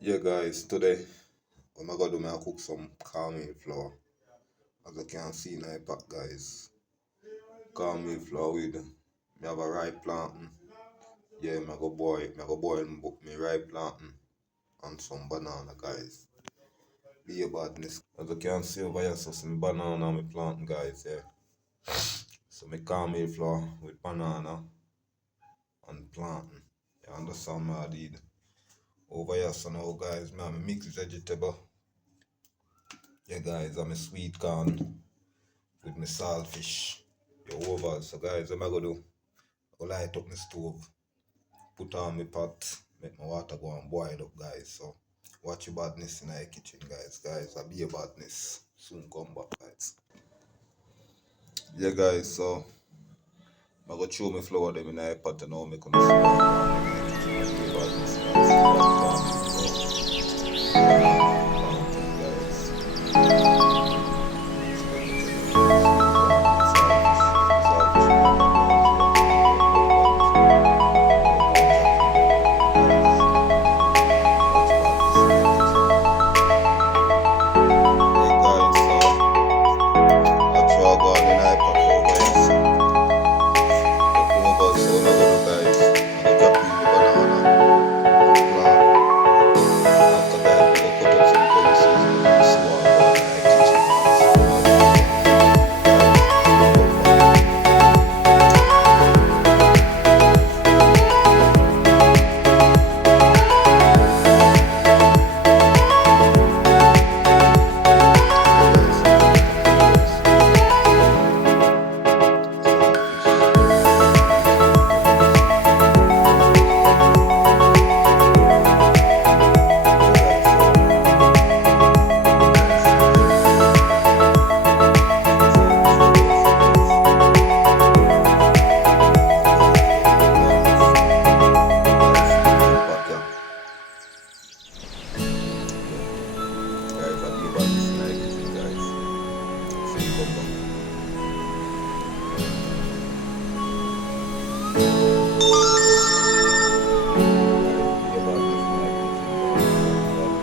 Yeah, guys, today what I'm gonna do, I cook some cornmeal flour. As you can see in the pot, guys, cornmeal flour with me have a ripe plantain. Yeah, me go boil me ripe plantain and some banana, guys. Be a badness. As you can see over here, so some banana and me plantain, guys. Yeah, so me cornmeal flour with banana and plantain. You understand what I did? Over here, so now, guys, me have me mixed vegetable. Yeah, guys, I'm a sweet corn with my saltfish. Your over. So guys, what am I gonna do? I go light up my stove, put on my pot, make my water go and boil up, guys. So watch your badness in the kitchen, guys. Guys, I'll be a badness. Soon come back, guys. Yeah, guys, so I go throw my flour them in the pot and now make them see what I'm in the kitchen. I'll be a badness, guys. Guys, I'll be about this in the kitchen, guys. Soon come back. Be about this in the kitchen, guys.